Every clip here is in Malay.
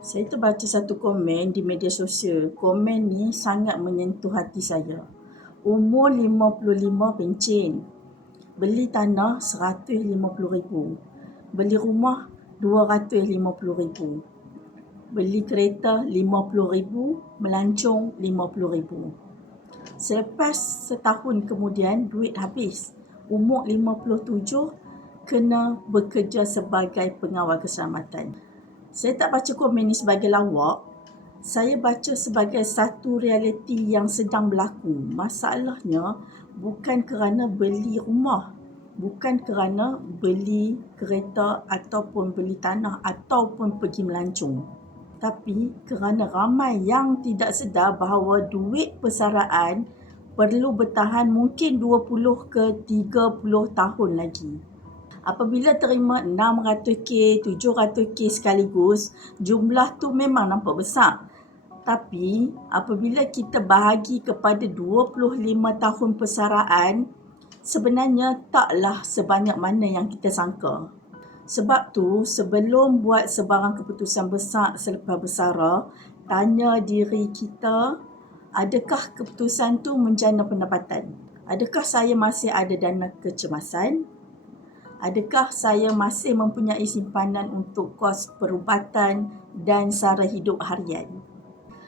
Saya terbaca satu komen di media sosial. Komen ni sangat menyentuh hati saya. Umur 55 pencen. Beli tanah RM150,000. Beli rumah RM250,000. Beli kereta RM50,000. Melancong RM50,000. Selepas setahun kemudian, duit habis. Umur 57, kena bekerja sebagai pengawal keselamatan. Saya tak baca komen ni sebagai lawak. Saya baca sebagai satu realiti yang sedang berlaku. Masalahnya bukan kerana beli rumah, bukan kerana beli kereta ataupun beli tanah ataupun pergi melancong. Tapi kerana ramai yang tidak sedar bahawa duit persaraan perlu bertahan mungkin 20 ke 30 tahun lagi. Apabila terima 600k, 700k sekaligus, jumlah tu memang nampak besar. Tapi apabila kita bahagi kepada 25 tahun persaraan, sebenarnya taklah sebanyak mana yang kita sangka. Sebab tu, sebelum buat sebarang keputusan besar selepas bersara, tanya diri kita, adakah keputusan tu menjana pendapatan? Adakah saya masih ada dana kecemasan? Adakah saya masih mempunyai simpanan untuk kos perubatan dan sara hidup harian?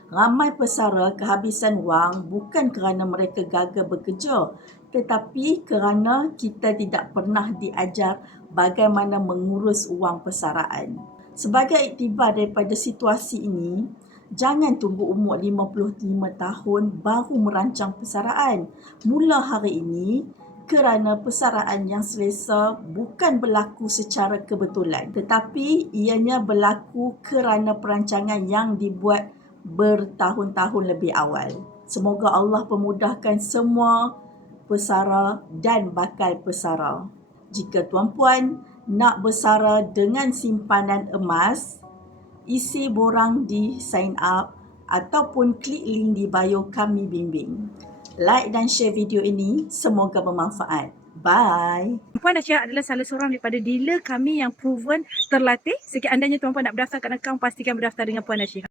Ramai pesara kehabisan wang bukan kerana mereka gagal bekerja, tetapi kerana kita tidak pernah diajar bagaimana mengurus wang persaraan. Sebagai iktibar daripada situasi ini, jangan tunggu umur 55 tahun baru merancang persaraan. Mula hari ini, kerana persaraan yang selesa bukan berlaku secara kebetulan, tetapi ianya berlaku kerana perancangan yang dibuat bertahun-tahun lebih awal. Semoga Allah pemudahkan semua pesara dan bakal pesara. Jika tuan-puan nak bersara dengan simpanan emas, isi borang di sign up ataupun klik link di bio kami bimbing. Like dan share video ini, semoga bermanfaat. Bye. Puan Nashiah adalah salah seorang daripada dealer kami yang proven terlatih. Sekiranya tuan-puan nak berdaftar kat akaun, pastikan berdaftar dengan Puan Nashiah.